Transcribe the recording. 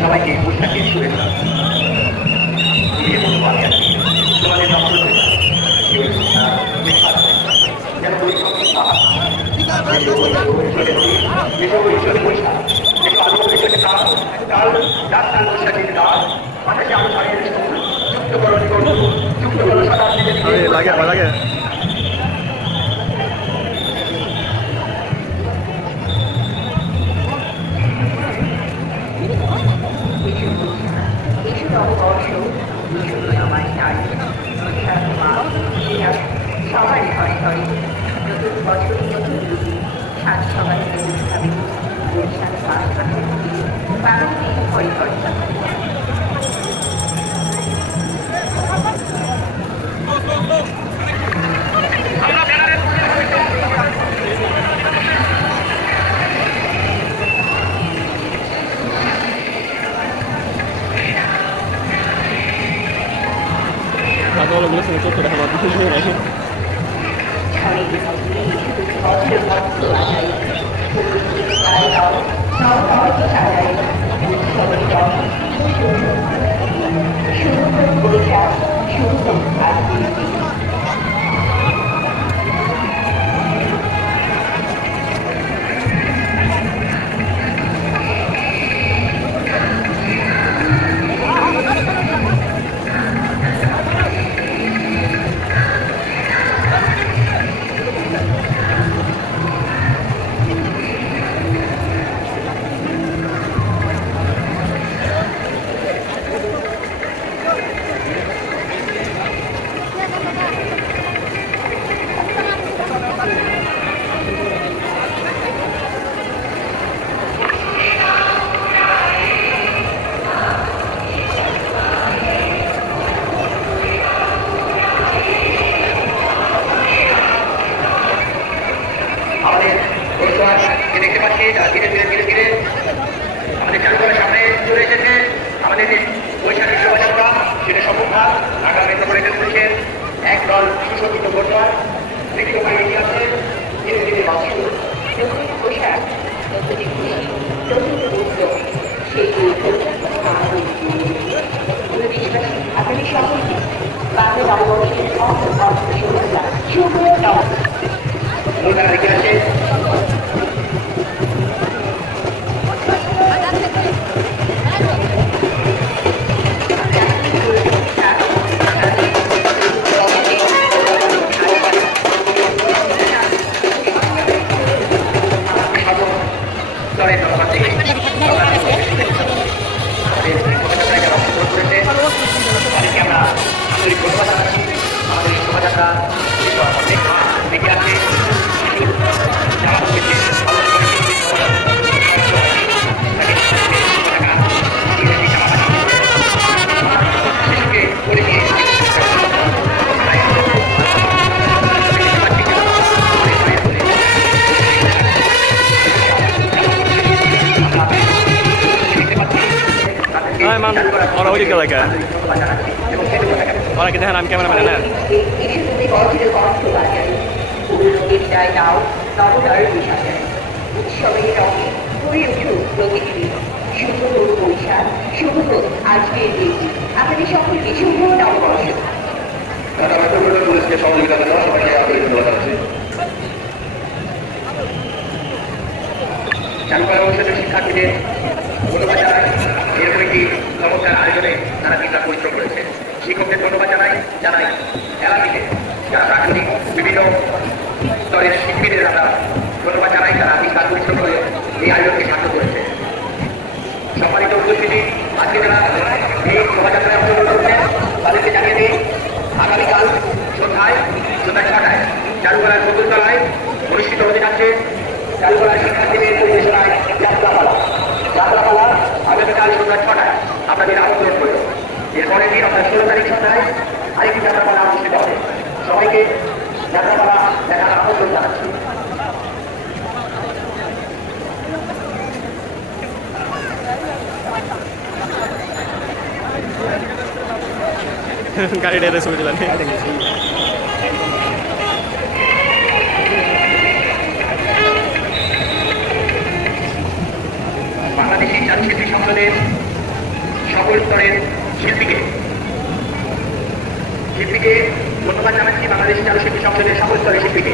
সবাইকে বৈশাখের শুভেচ্ছা তোমাদের লাগে লাগে সবাই ঘরে ঘরে নতুন বছর নতুন রুটি সাত সবাই খাবে বৈশাখ মাস বাঙালি ঘরে ঘরে Kalau gue seneng tuh udah mati sih nih. দেখতে পাচ্ছি ধীরে ধীরে ধীরে ধীরে আমাদের চারুকলার সামনে চলে এসেছে আমাদের যে বৈশাখী শোভাযাত্রা সেটা সফলভাগ ঢাকা মেট্রো করে চলেছেন একদল সুশোভিত ঘটনা দেখতে পাই আছে ধীরে ধীরে বাঁচিত পোশাক আগামী সকলকে বাংলা নববর্ষের শুভেচ্ছা শুভ তারা দেখে আছে Emang orang udah lagi kan? Orang kita hendak kamera mana? শিক্ষার্থীদের ধন্যবাদ জানাই এরকম একটি চমৎকার আয়োজনে তারা বিশাল পরিশ্রম করেছে শিক্ষকদের ধন্যবাদ জানাই এলাকাতে যারা প্রাকৃতিক বিভিন্ন স্তরের শিল্পীদের আমরা ধন্যবাদ জানাই তারা বিশাল পরিশ্রম করে এই আয়োজনকে সার্থক করেছে সম্মানিত উপস্থিতি আজকে যারা এই শোভাযাত্রায় অংশগ্রহণ করছেন তাদেরকে জানিয়ে দিই আগামীকাল সন্ধ্যা 6টায় চারুকলার চতুর্থলায় অনুষ্ঠিত হতে যাচ্ছে চারুকলার শিক্ষার্থীদের পরিবেশনায় যাত্রাপালা আগামীকাল সন্ধ্যা 6টায় আপনাদের আমন্ত্রণ করল এরপরে দিন আপনার 16 তারিখ সন্ধ্যায় আরেকটি যাত্রাপালা অনুষ্ঠিত হবে সবাইকে যাত্রাপালা দেখার আমন্ত্রণ জানাচ্ছি গাড়ি ডেরে শুরু চলে বাংলাদেশি চারুশিল্পী সংসদের সকল স্তরের শিল্পীকে ধন্যবাদ জানাচ্ছি। বাংলাদেশ চারুশিল্পী সংসদের সকল স্তরের শিল্পীকে।